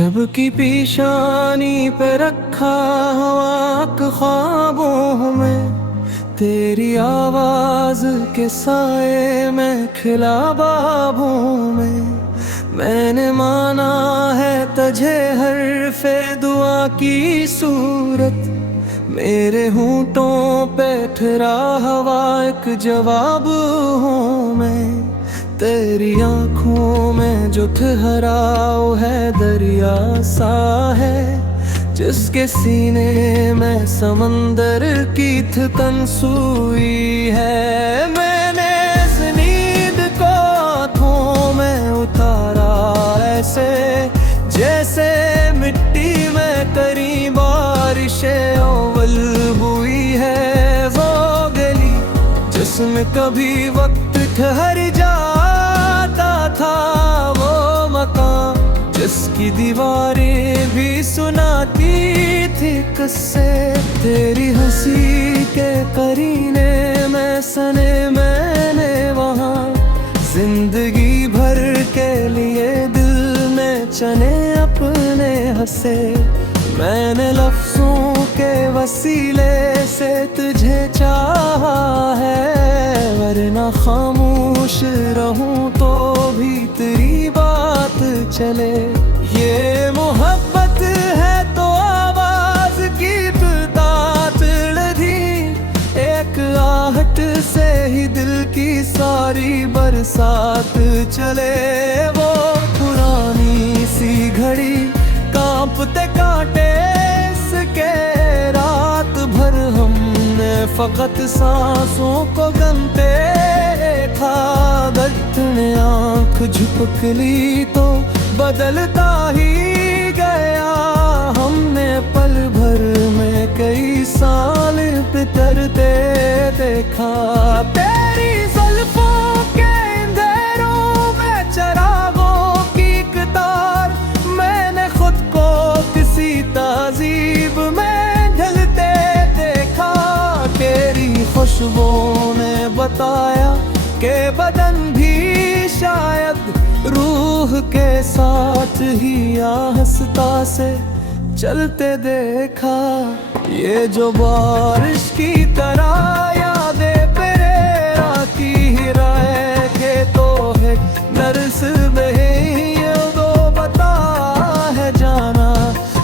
शब की पेशानी पे रखा हवाक ख्वाबों में, तेरी आवाज के साए में खिला बाबों में। मैंने माना है तुझे हर्फ़े दुआ की सूरत, मेरे होंठों पे ठहरा हवा एक जवाब हूँ मैं। तेरी आँखों में जो ठहराव है दरिया सा है, जिसके सीने में समंदर की थकन सुई है। मैंने इस नींद को हाथों में उतारा ऐसे, जैसे मिट्टी में करी बारिशें अव्वल हुई है। वो गली जिसमें कभी वक्त ठहर जाता था, वो मकान जिसकी दीवारें भी सुनाती थी किस्से। तेरी हंसी के करीने में सने मैंने वहाँ, जिंदगी भर के लिए दिल में चने अपने हंसे। मैंने लफ्जों के वसीले से तुझे चाहा है, वरना खामोश रहूं तो भी तेरी बात चले। ये मोहब्बत है तो आवाज की तातड़ दी, एक आहट से ही दिल की सारी बरसात चले। वो पुरानी सी घड़ी कांपते कांटे इसके, रात भर हमने फकत सांसों को गनते था। धड़कने आँख झुक ली तो बदलता ही गया, हमने पल भर में कई साल बितरते देखा। तेरी जुल्फों के अंधेरों में चिरागों की कतार, मैंने खुद को किसी तहजीब में ढलते देखा। तेरी खुशबुओं ने बताया कि बदन भी शायद रूह के साथ ही आहिस्ता से चलते देखा। ये जो बारिश की तरह यादें तेरे आती ही रहे तो है नर्स बहे दो बता है जाना।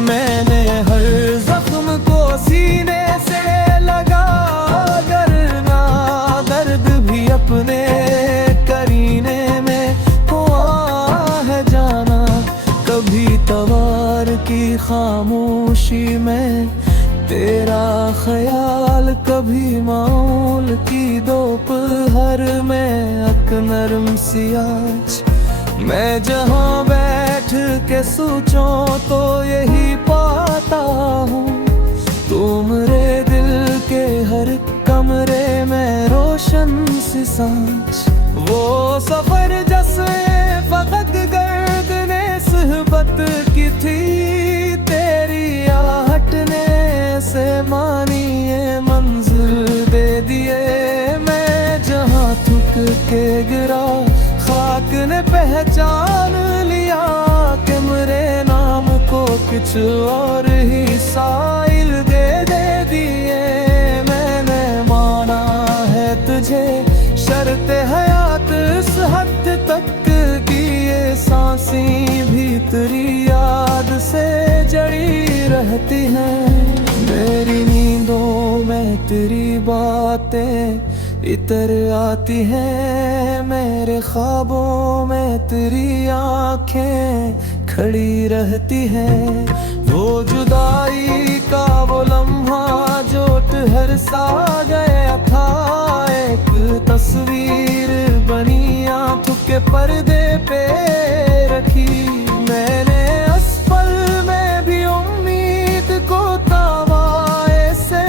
मैंने हर जख्म को सीने से लगा करना, दर्द भी अपने करीने में हुआ है जाना। कभी तवार की खामोशी में तेरा ख्याल, कभी माउल की दोपहर में अक नरम सियाज। मैं जहाँ बैठ के सोचूं तो यही पाता हूँ, तुम्हारे दिल के हर कमरे में रोशन सी सांच। वो सफर जैसे फकत गर्द ने सुहबत की थी, तेरी आहट ने से मानी ये मंजिल दे दिए। मैं जहाँ थक के गिरा खाक ने पहचान लिया, कि मेरे नाम को कुछ और ही साइल दे दिए। मैंने माना है तुझे शर्त हयात इस हद तक की, ये सांसें भी तेरी याद से जड़ी रहती हैं। मेरी नींदों में तेरी बातें इतर आती हैं, मेरे ख्वाबों में तेरी आंखें खड़ी रहती हैं। वो जुदाई का वो लम्हा जो ठहर सा गया था, एक तस्वीर बनी आँखों के पर्दे पे रखी। मैंने उस पल में भी उम्मीद को तावा ऐसे,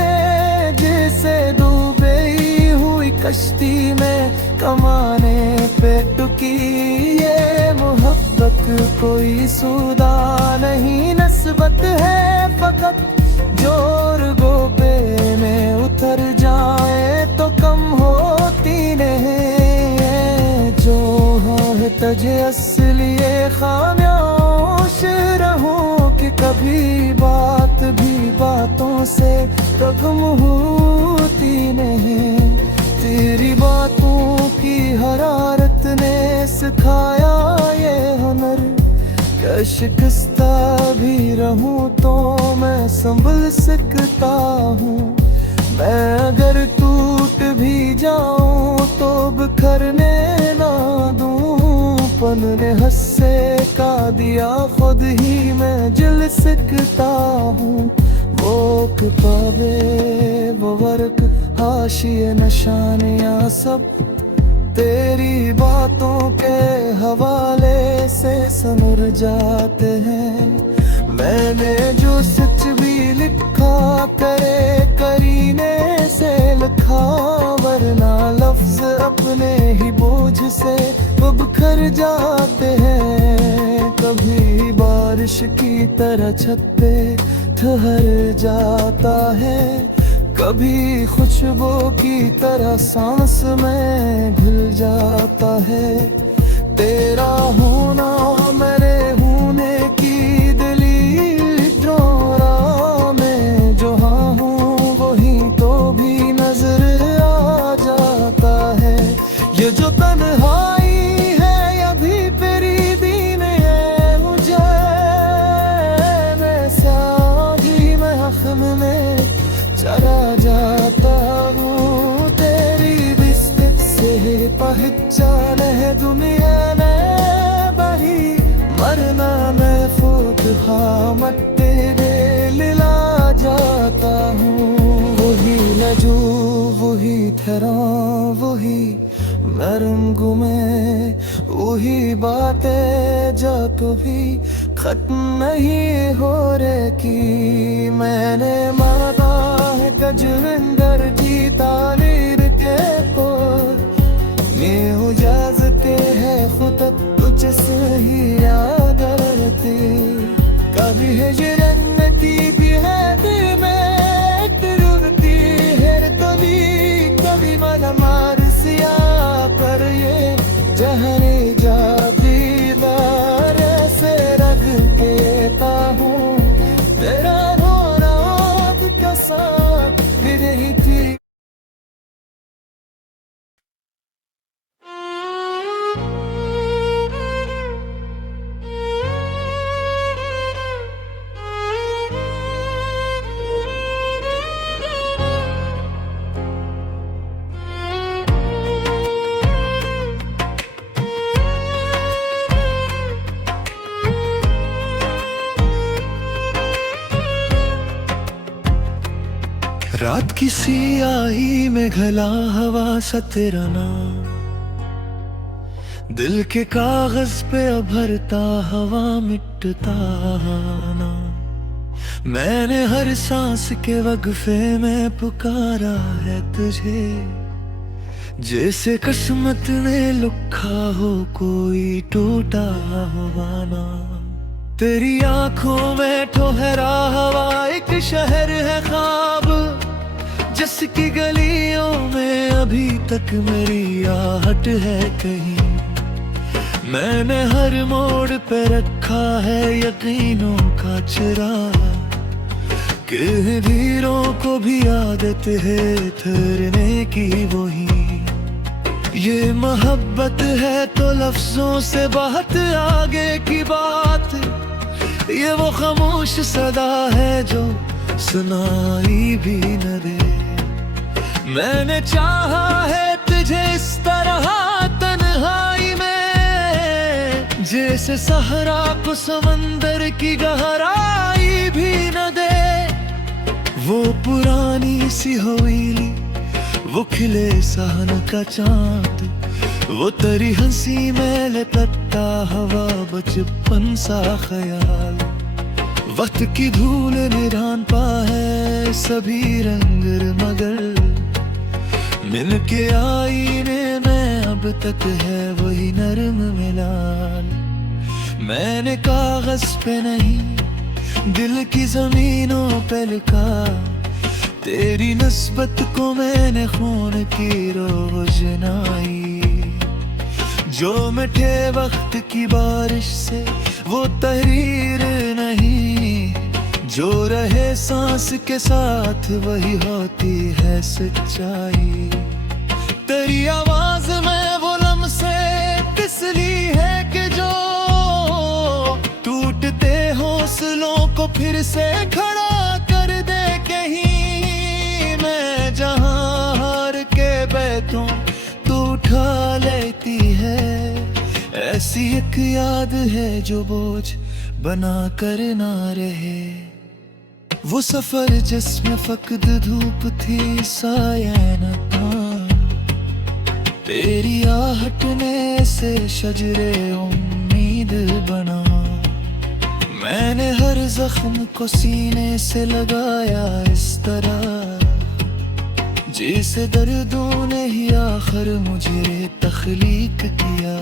जैसे डूबे हुई कश्ती में कमाने पे टुकी। ये मोहब्बत कोई सूदा नहीं, नस्बत है फकत जोर गोबे में उतर जाए तो कम होती नहीं। जो है तुझे असलिए खामोश रहूं गम होती नहीं। तेरी बातों की हरारत ने सिखाया ये हुनर, क्या शिकस्ता भी रहूं तो मैं संभल सकता हूँ। मैं अगर टूट भी जाऊं तो बिखरने ना दूं। पन्ने हंसे का दिया खुद ही मैं जल सकता हूँ। वो किताबे वो वर्क हाशिए निशानियाँ सब तेरी बातों के हवाले से समर जाते हैं। मैंने जो सच भी लिखा करे करीने से लिखा, वरना लफ्ज अपने ही बोझ से बिखर जाते हैं। कभी बारिश की तरह छत पे ठहर जाता है, कभी खुशबू की तरह सांस में घुल जाता है। तेरा होना मेरे होने की दलील दोहरा, मैं जो हाँ हूँ वही तो भी नजर आ जाता है। ये जो तन्हाई है अभी तेरी दीन है मुझे, मैं साधी महफिल में चला जाता हूँ। तेरी बिस्तर से पहचान है दुनिया ने बही, मरना मैं फूट खामत तेरे लिला जाता हूँ। वही लजू वही ठहरा वही नरम गुमे, वही बातें जो कभी खत्म नहीं हो रही की। मैंने माना है गजविंदर की तारीर के पर, ये इजाजते है खुद तुझसे ही याद रहती। कभी हिजरन की भी है दिल में तिरुरती है, कभी मन मार सिया कर ये जहरी जा दीदार से रग केता हूँ। तेरा रोना का साथ फिर ही थी। रात की सियाही में घला हवा सा तेरा नाम, दिल के कागज पे भरता हवा मिटता ना। मैंने हर सांस के वक्फे में पुकारा है तुझे, जैसे किस्मत ने लिखा हो कोई टूटा हुआ ना। तेरी आंखों में ठहरा हवा एक शहर है ख्वाब, जिसकी गलियों में अभी तक मेरी आहट है कहीं। मैंने हर मोड़ पे रखा है यकीनों का चिराग, कि धीरों को भी आदत है ठहरने की वही। ये मोहब्बत है तो लफ्जों से बहुत आगे की बात, ये वो खामोश सदा है जो सुनाई भी न दे। मैंने चाहा है तुझे इस तरह तन्हाई में, जैसे सहरा को समंदर की गहराई भी न दे। वो पुरानी सी हवेली, वो खिले सहन का चांद, वो तेरी हंसी में लपटता हवा बचपन सा ख्याल। वक्त की धूल ने ढान पा है सभी रंग मगर, मिलके आईने में अब तक है वही नरम मिलाल। मैंने कागज पे नहीं दिल की जमीनों पे लिखा, तेरी नस्बत को मैंने खून की रोशनाई। जो मिठे वक्त की बारिश से वो तहरीर नहीं, जो रहे सांस के साथ वही होती है सच्चाई। तेरी आवाज में वो लम्से तिसली है कि जो टूटते हौसलों को फिर से खड़ा कर दे कहीं। मैं जहां हार के बैठूं तू उठा लेती है। ऐसी एक याद है जो बोझ बना कर ना रहे। वो सफर जिसमें फकद धूप थी साया न था। तेरी आहट ने से शजरे उम्मीद बना। मैंने हर जख्म को सीने से लगाया इस तरह जैसे दर्दों ने ही आखिर मुझे तख्लीक किया।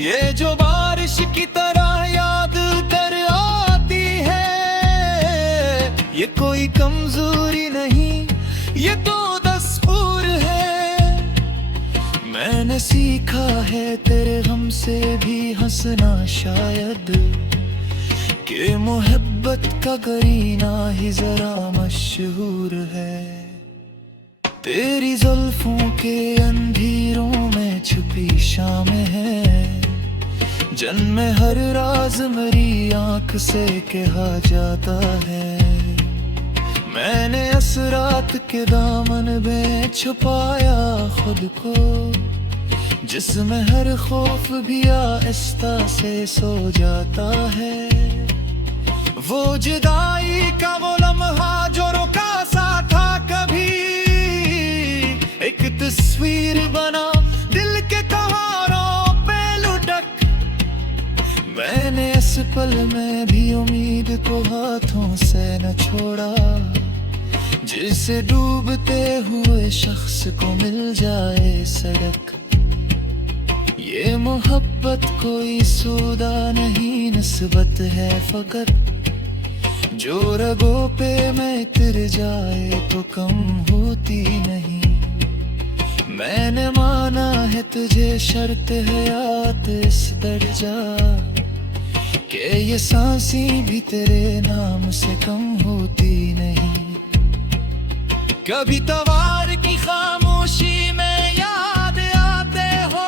ये जो बारिश की तरह याद कर आती है, ये कोई कमजोरी नहीं, ये तो दस्तूर है। मैंने सीखा है तेरे गम से भी हंसना शायद, कि मोहब्बत का करीना ही जरा मशहूर है। तेरी जुल्फों के अंधेरों में छुपी शाम है, जन्मे हर राज मेरी आंख से कहा जाता है। मैंने असरात के दामन में छुपाया खुद को, जिसमें हर खौफ भी आहिस्ता से सो जाता है। वो जुदाई का वो लम्हा जो रुका सा था कभी, एक तस्वीर बना दिल के कहारों पे लुढ़क। मैंने इस पल में भी उम्मीद को हाथों से न छोड़ा, जिसे डूबते हुए शख्स को मिल जाए सड़क। ये मोहब्बत कोई सौदा नहीं, निस्बत है फकत, जो रगों पे में तिर जाए तो कम होती नहीं। मैंने माना है तुझे शर्त हयात इस दर्जा, कि ये सांसी भी तेरे नाम से कम होती नहीं। कभी तवार की खामोशी में याद आते हो,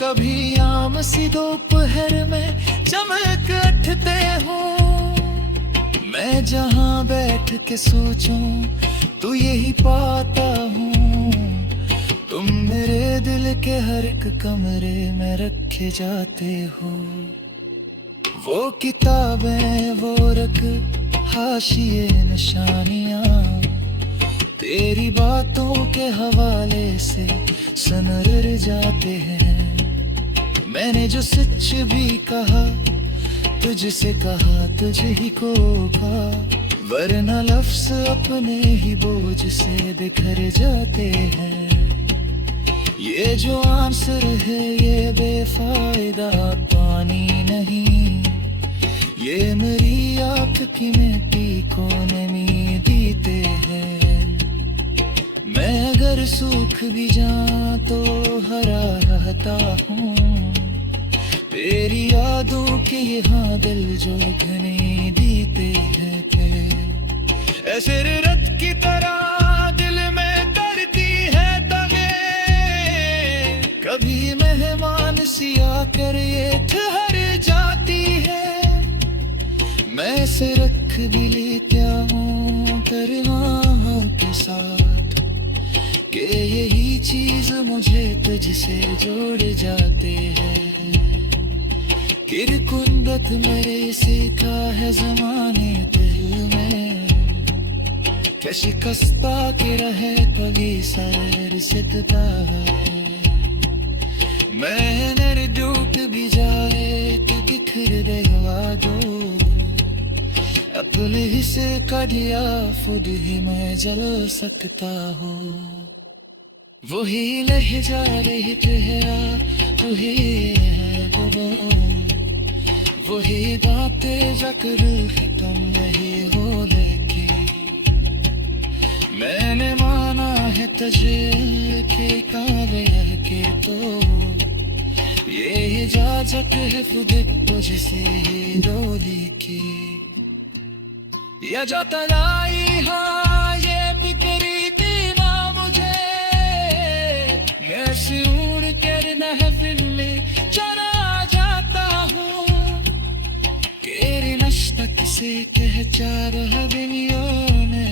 कभी आम सी दोपहर में चमक उठते हो। मैं जहां बैठ के सोचूं तो यही पाता हूँ, तुम मेरे दिल के हर एक कमरे में रखे जाते हो। वो किताबें वो रख हाशिए निशानियाँ, तेरी बातों के हवाले से सनर जाते हैं। मैंने जो सच भी कहा तुझसे कहा तुझ ही को कहा, वरना लफ्ज़ अपने ही बोझ से बिखर जाते हैं। ये जो आंसर है ये बेफायदा पानी नहीं, ये मेरी आँख की मिट्टी को नमी देते हैं। मैं अगर सूख भी जाऊं तो हरा रहता हूँ, तेरी यादों के यहाँ दिल जो घने देते हैं थे। ऐसे रत की तरह दिल में करती है तगे, कभी मेहमान सी आकर ये ठहर जाती है। मैं से रख भी लेता हूँ करवाह के साथ, कि यही चीज मुझे तुझसे जोड़ जाते हैं। किरकुंदत मेरे सीखा है जमाने दिल में, क्या शिकस्ता के रहे कभी सैर सिद्धता है। मैं नर डूब भी जाए तो बिखर दे वादो, अपने हिस्से का दिया खुद ही मैं जल सकता हूँ। वही लहजा रही तेरा तू ही है वो, वही बाते जकर खत्म नहीं हो लेके। मैंने माना है तुझे के काले के तो ये इजाजत है खुद तुझसे ही डोली की, या जो तलाई हाँ ये बिगड़ी थी ना मुझे, ऐसे उड़ कर महफिल में चला जाता हूँ, तेरी नश्ता किसे कह चार हदियों ने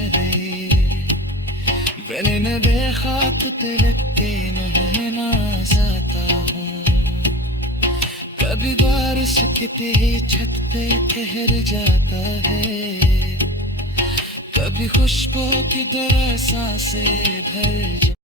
मैंने देखा तो तिलकते नहना जाता हूँ, कभी बारिश की तेज छत पे ठहर जाता है, कभी खुशबू की तरह सांसें भर जा।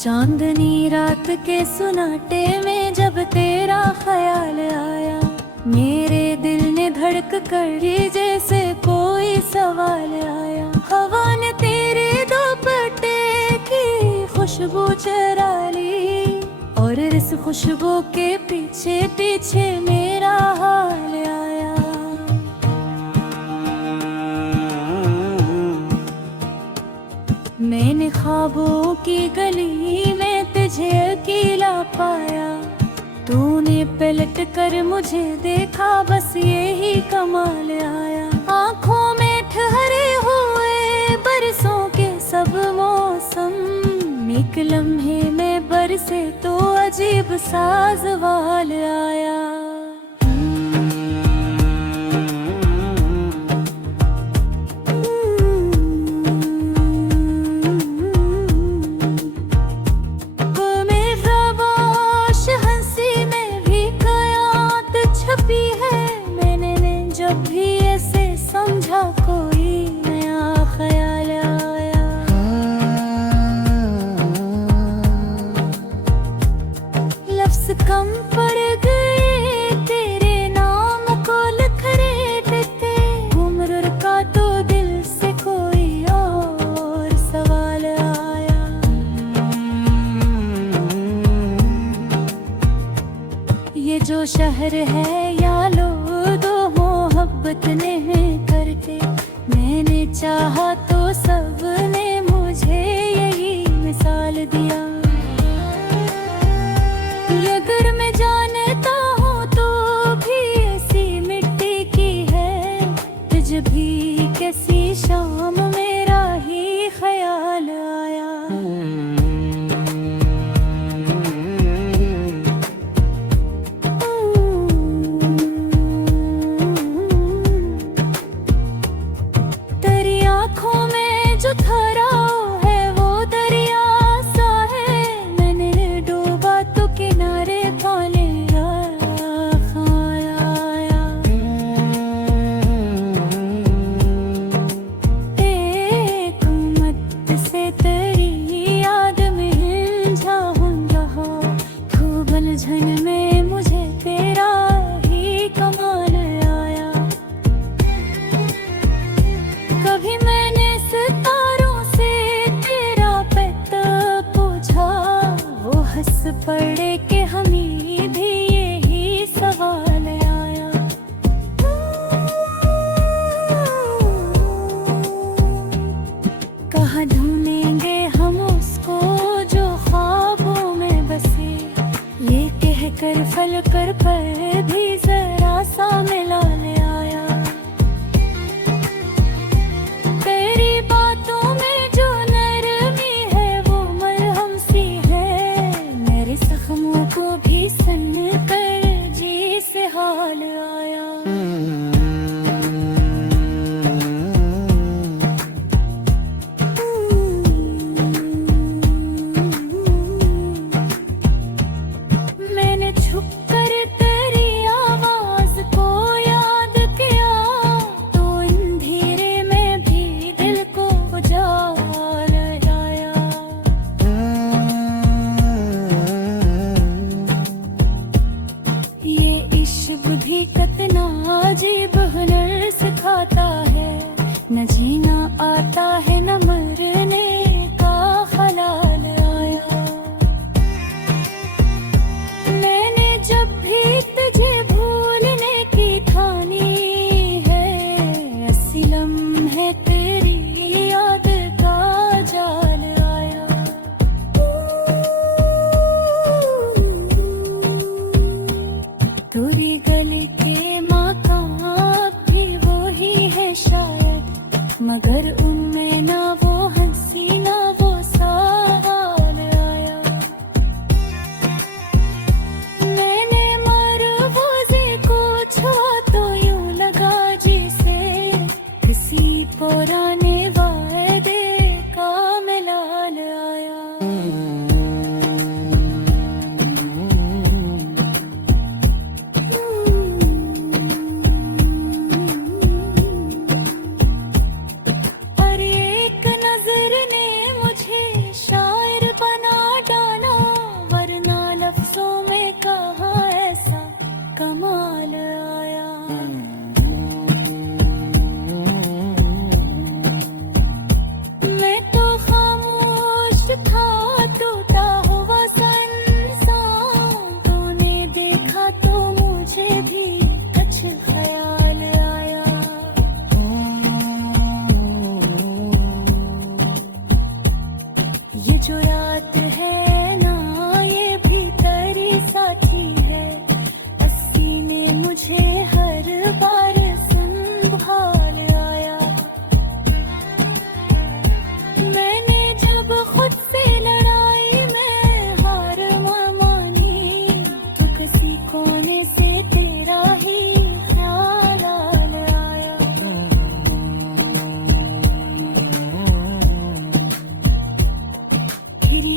चांदनी रात के सुनाटे में जब तेरा ख्याल आया, मेरे दिल ने धड़क कर जैसे कोई सवाल आया। हवा ने तेरे दुपट्टे की खुशबू चुरा ली, और इस खुशबू के पीछे पीछे मेरा हाल आया। मैंने ख्वाबों की गली में तुझे अकेला पाया, तूने पलट कर मुझे देखा, बस यही कमाल आया। आँखों में ठहरे हुए बरसों के सब मौसम, एक लम्हे में बरसे तो अजीब सा ज़वाल आया। जब भी ऐसे समझा कोई नया ख्याल आया, लफ्ज़ कम पड़ गए तेरे नाम को लिख रहे, उम्र का तो दिल से कोई और सवाल आया। ये जो शहर है या लो दो मोहब्बत नहीं करते, मैंने चाहा तो सबने मुझे यही मिसाल दिया। अगर मैं जानता हूँ तो भी ऐसी मिट्टी की है, तुझ भी कैसी शाम मेरा ही ख्याल आया। आँखों में जो ठहराव है वो दरिया सा है, मैंने डूबा तो किनारे पाने आया। एक मत से तेरी याद में जाऊं रहा, खूब उलझन में मुझे तेरा ही कमाल आया। कभी मैंने सितारों से तेरा पता पूछा, वो हंस पड़े कि हमें भी यही सवाल आया। कहाँ ढूंढेंगे हम उसको जो ख्वाबों में बसे, ये कह कर फल कर पर भी जरा सा मिला ले आया। तेरी बातों में जो नरमी है वो मरहम सी है, मेरे जख्मों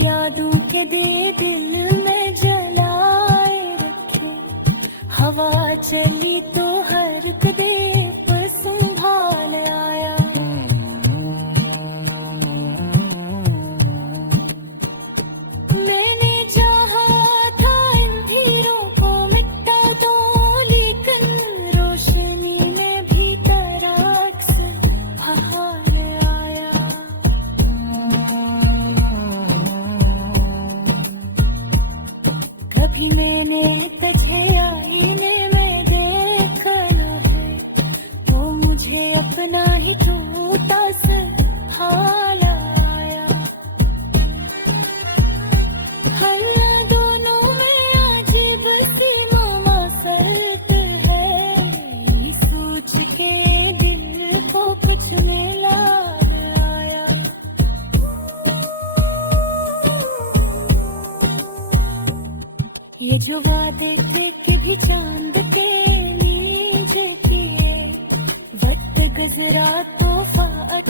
यादों के दे दिल में जलाए रखे, हवा चली तो हर कदे पर संभाल आया। मैंने चाहा था इन धीरों को मिटा दो, लेकिन रोशनी में भी तराक से बाहर आया। कभी मैंने तुझे आईने में देखा है, तो मुझे अपना ही छोटा सा हाल आया। हल्ला दोनों में अजीब सी ममासत है, ये सोच के दिल को कुछ मिला आया। ये जो वादे थे कभी चांद पे नीचे किए, वक्त गुजरा तो फात